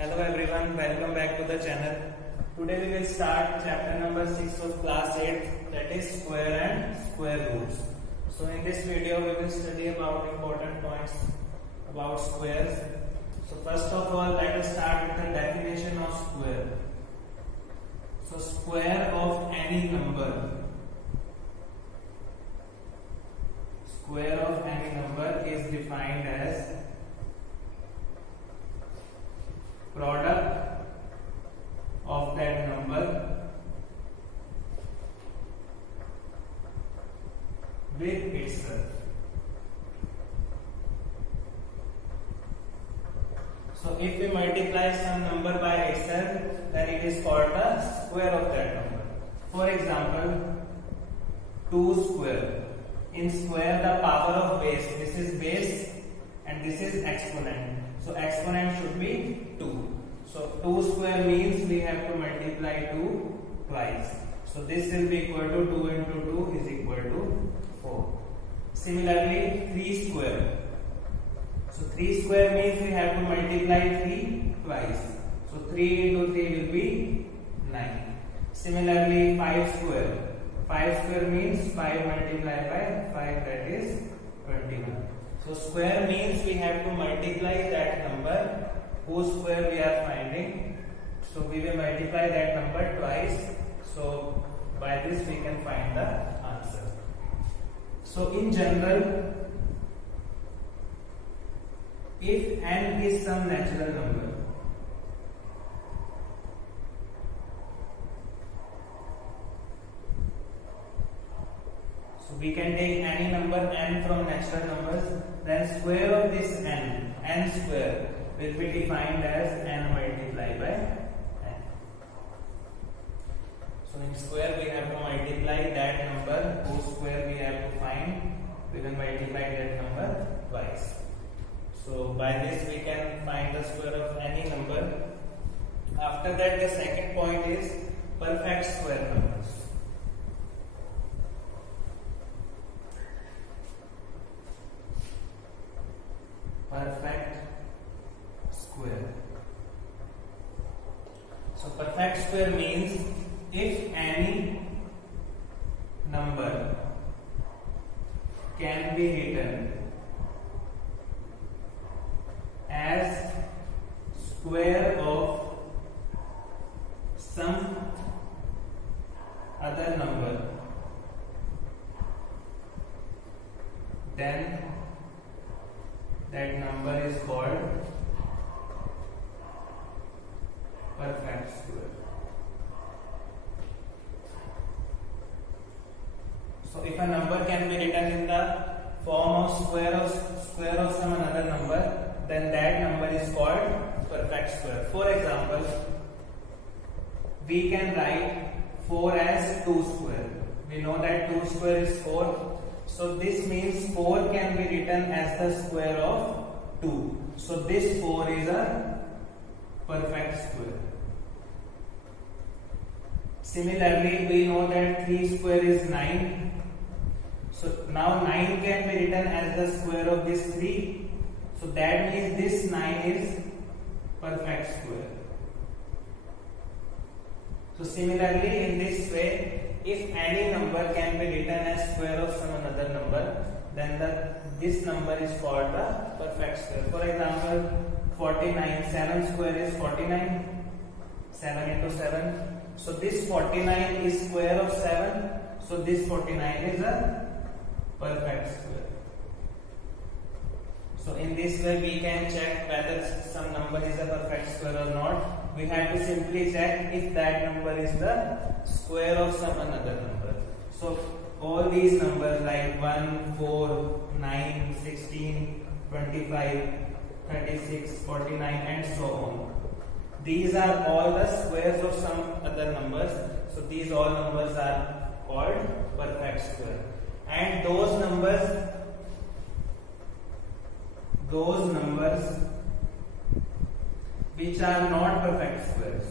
Hello everyone, welcome back to the channel. Today we will start chapter number 6 of class 8, that is square and square roots. So in this video we will study about important points about squares. So first of all, let us start with the definition of square. So square of any number. Square of any number is defined as product of that number with itself. So if we multiply some number by itself, then it is called the square of that number. For example, 2 square. In square, the power of base, this is base and this is exponent. So exponent should be 2. So 2 square means we have to multiply 2 twice. So this will be equal to 2 into 2 is equal to 4. Similarly, 3 square. So 3 square means we have to multiply 3 twice. So 3 into 3 will be 9. Similarly, 5 square. 5 square means 5 multiplied by 5, that is 21. So square means we have to multiply that number whose square we are finding. So we will multiply that number twice. So by this we can find the answer. So in general, if n is some natural number, so we can take any number n from natural numbers, then square of this n square, will be defined as n multiplied by n. So in square we have to multiply that number whose square we have to find. We will multiply that number twice. So by this we can find the square of any number. After that, the second point is perfect square numbers. Perfect square. So perfect square means if any number can be written as square of some other number, then that number is called perfect square. So if a number can be written in the form of square of some another number, then that number is called perfect square. For example, we can write 4 as 2 square. We know that 2 square is 4. So this means 4 can be written as the square of 2. So this 4 is a perfect square. Similarly, we know that 3 square is 9. So now 9 can be written as the square of this 3. So that means this 9 is perfect square. So similarly, in this way, if any number can be written as square of some another number, then this number is called the perfect square. For example, 49, 7 square is 49, 7 into 7. So this 49 is square of 7. So this 49 is a perfect square. So in this way we can check whether some number is a perfect square or not. We have to simply check if that number is the square of some another number. So all these numbers like 1, 4, 9, 16, 25, 36, 49 and so on. These are all the squares of some other numbers. So these all numbers are called perfect square. And those numbers which are not perfect squares,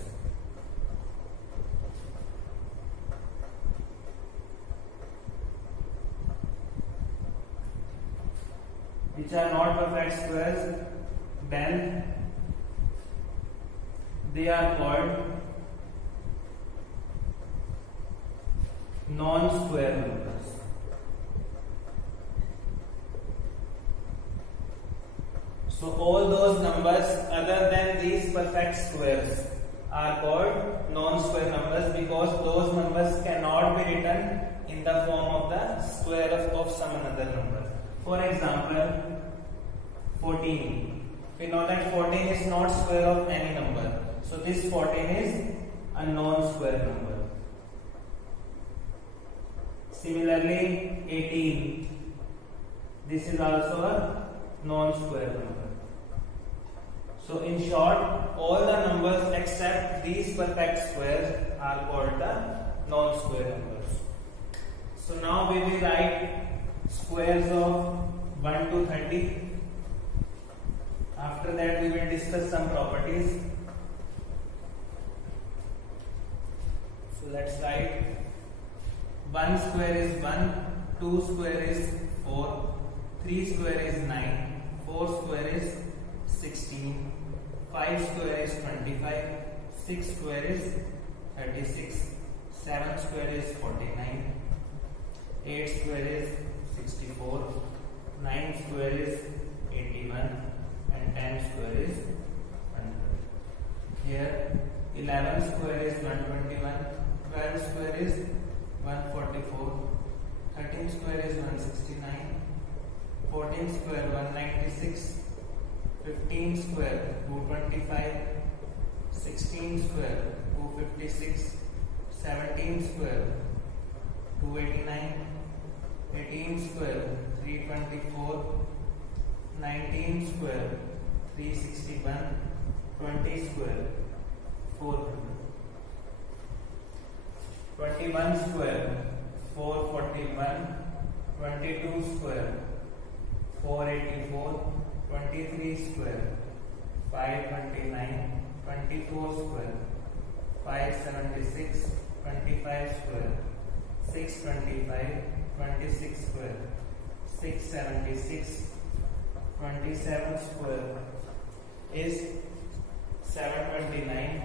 then they are called non-square numbers. So all those numbers other than these perfect squares are called non-square numbers because those numbers cannot be written in the form of the square of some another number. For example, 14. We know that 14 is not square of any number. So this 14 is a non-square number. Similarly, 18. This is also a non-square number. So in short, all the numbers except these perfect squares are called the non-square numbers. So now we will write squares of 1 to 30. After that we will discuss some properties. So let's write 1 square is 1, 2 square is 4, 3 square is 9, 4 square is 16, 5 square is 25, 6 square is 36, 7 square is 49, 8 square is 64, 9 square is 81 and 10 square is 100. Here 11 square is 121, 12 square is 144, 13 square is 169, 14 square 196, 15 square 225, 16 square 256, 17 square 289, 18 square 324, 19 square 361, 20 square 400, 21 square 441, 22 square 484, 23 square 529, 24 square 576, 25 square 625, 26 square 676, 27 square is 729,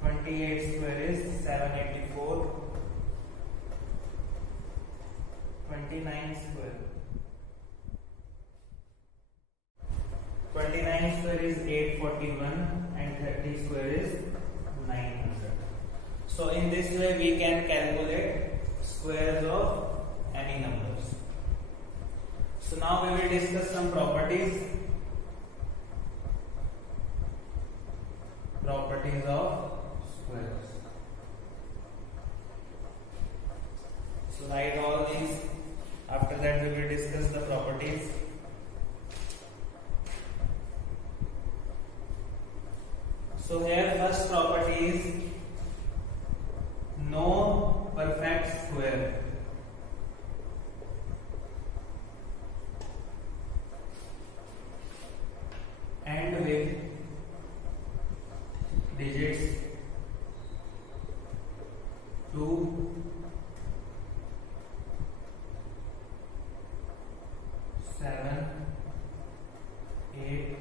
28 square is 784, 29 square is 841 and 30 square is 900. So in this way we can calculate squares of any numbers. So now we will discuss some properties of squares. So write all these. After that we will discuss the properties. So here first property is no perfect square. And with digits 2, 7, 8,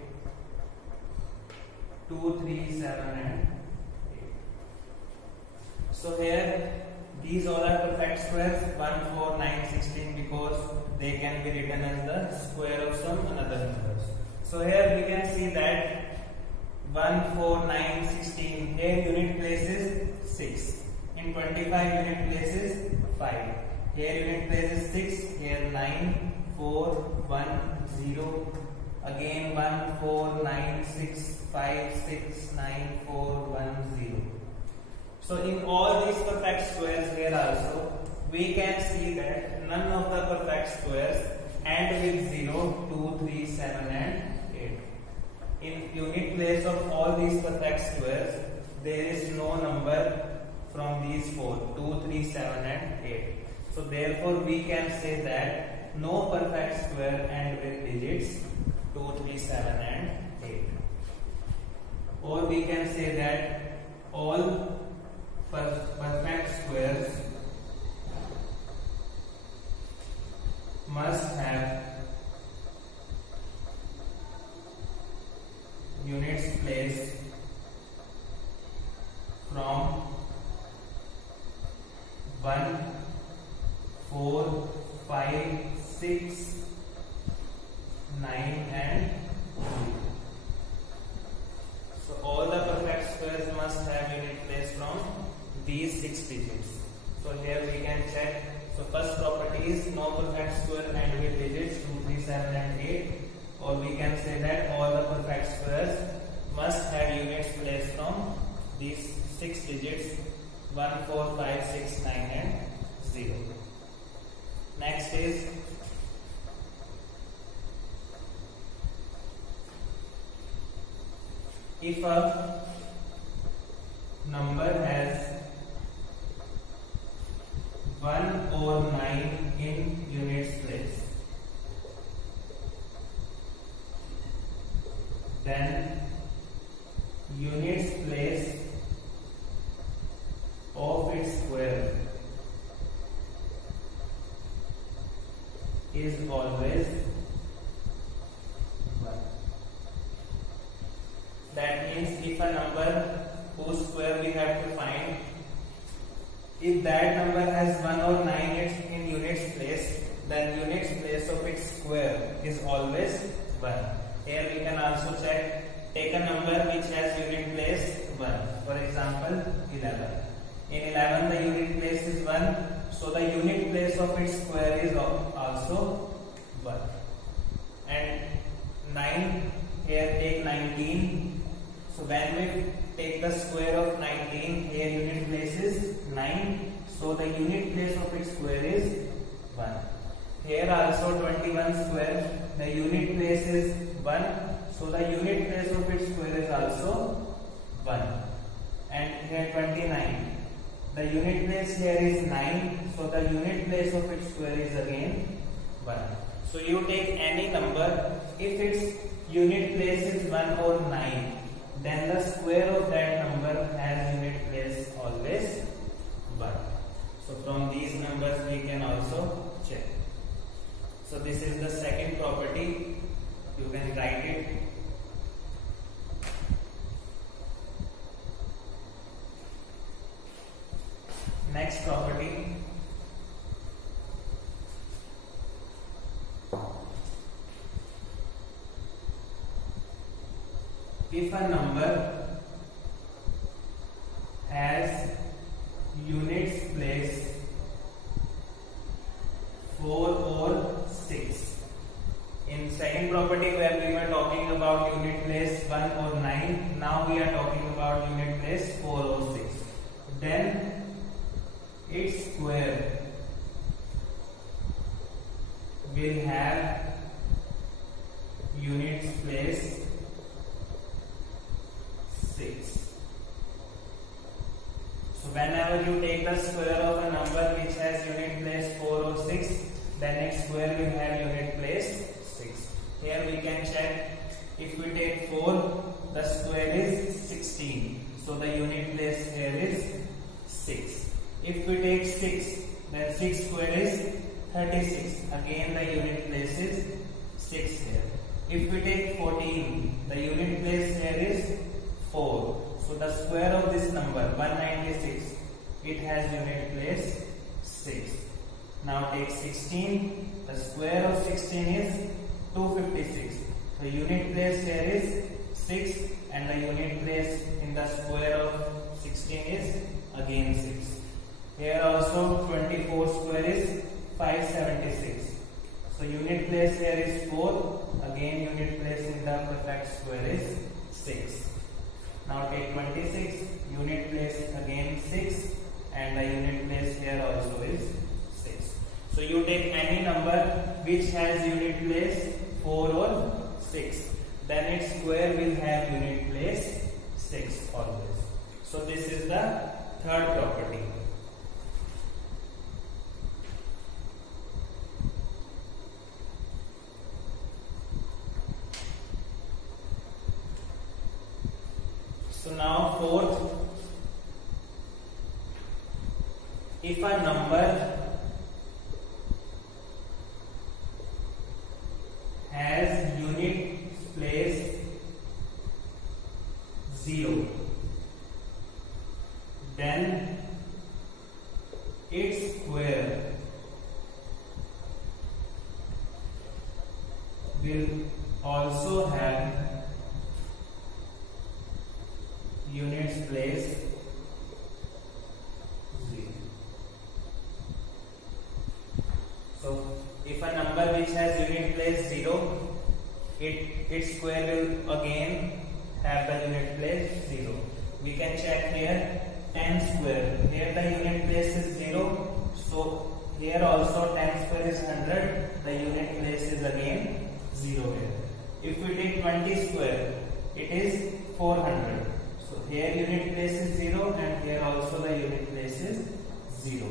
2, 3, 7 and 8. So here these all are perfect squares 1, 4, 9, 16 because they can be written as the square of some another numbers. So here we can see that 1, 4, 9, 16, here unit place is 6. In 25 unit place is 5. Here unit place is 6. Here 9, 4, 1, 0. Again 1, 4, 9, 6, 5, 6, 9, 4, 1, 0. So in all these perfect squares here also, we can see that none of the perfect squares end with 0, 2, 3, 7 and 8. In unit place of all these perfect squares, there is no number from these 4, 2, 3, 7 and 8. So therefore we can say that no perfect square end with digits 2, 3, 7 and 8. Or we can say that all perfect squares must have units place we can say that all the perfect squares must have units placed from these 6 digits 1, 4, 5, 6, 9 and 0. Next is if a number has 1 or 9 in units place, then units place of its square is always 1. That means if a number whose square we have to find, if that number has 1 or 9 in units place, then units place of its square is always 1. Here we can also check, take a number which has unit place 1. For example, 11. In 11 the unit place is 1, so the unit place of its square is also 1. And 9, here take 19. So when we take the square of 19, here unit place is 9, so the unit place of its square is 1. Here also 21 square, the unit place is 1, so the unit place of its square is also 1. And here 29, the unit place here is 9, so the unit place of its square is again 1. So you take any number, if its unit place is 1 or 9, then the square of that number has unit place always 1. So from these numbers we can also check. So this is the second property, you can write it. Next property, if a number has units placed 4 or 6. In second property where we were talking about unit place 1 or 9, now we are talking about unit place 4 or 6. Then its square will have units place 6. So whenever you take the square of a number which has unit place 4 or 6, then its square will have unit place 6. Here we can check, if we take 4, the square is 16. So the unit place here is 6. If we take 6, then 6 square is 36. Again the unit place is 6 here. If we take 14, the unit place here is 4. So the square of this number 196, it has unit place 6. Now take 16, the square of 16 is 256. The unit place here is 6 and the unit place in the square of 16 is again 6. Here also 24 square is 576. So unit place here is 4, again unit place in the perfect square is 6. Now take 26, unit place again 6 and the unit place here also is 6. So you take any number which has unit place 4 or 6, then its square will have unit place 6 always. So this is the third property. So now fourth, if a number has unit place 0, then its square will also have units place 0. So if a number which has unit place 0, it will again have the unit place 0. We can check here 10 square. Here the unit place is 0. So here also 10 square is 100. The unit place is again 0 here. If we take 20 square, it is 400. So here unit place is 0 and here also the unit place is 0.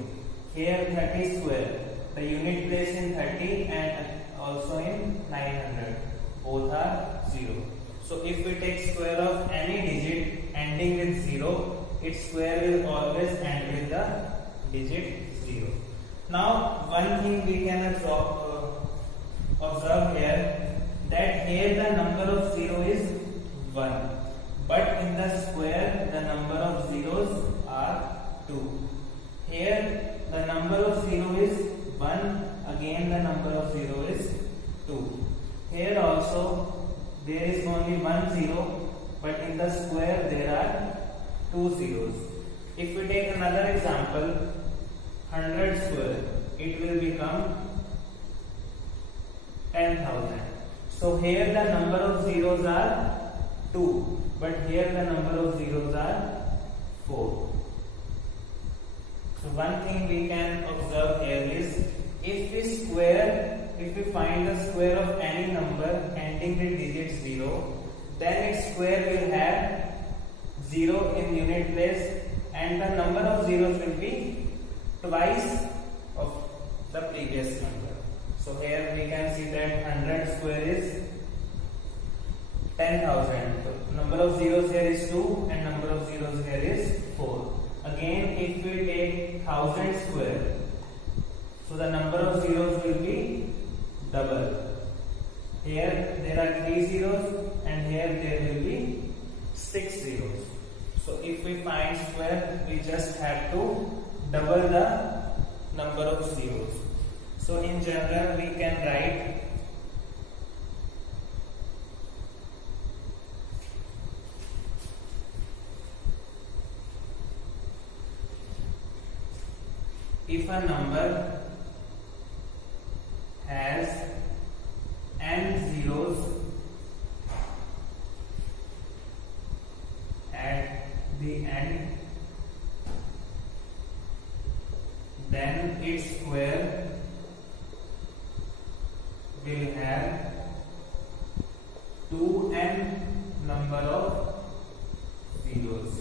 Here 30 square, the unit place in 30 and also in 900. Both are 0. So if we take square of any digit ending with 0, its square will always end with the digit 0. Now one thing we can observe here, that here the number of 0 is 1, but in the square the number of zeros are 2. Here the number of 0 is 1, again the number of 0 is 2. Here also there is only 1 0, but in the square there are 2 zeros. If we take another example, 100 square, it will become 10,000. So here the number of zeros are 2, but here the number of zeros are 4. So one thing we can observe here is, if we find the square of any number ending with digit 0, then its square will have 0 in unit place and the number of zeros will be twice of the previous number. So here we can see that 100 square is 10,000. So number of zeros here is 2 and number of zeros here is 4. Again, if we take 1000 square, so the number of zeros will be double. Here there are 3 zeros and here there will be 6 zeros. So if we find square, we just have to double the number of zeros. So in general we can write if a number has n zeros at the end, then its square will have 2n number of zeros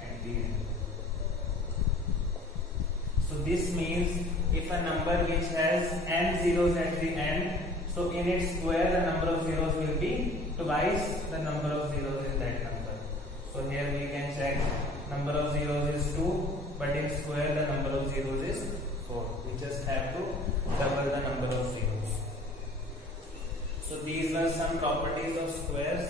at the end. So this means if a number which has n zeros at the end, so in its square the number of zeros will be twice the number of zeros in that number. So here we can check number of zeros is 2, but in square the number of zeros is 4. We just have to double the number of zeros. So these were some properties of squares.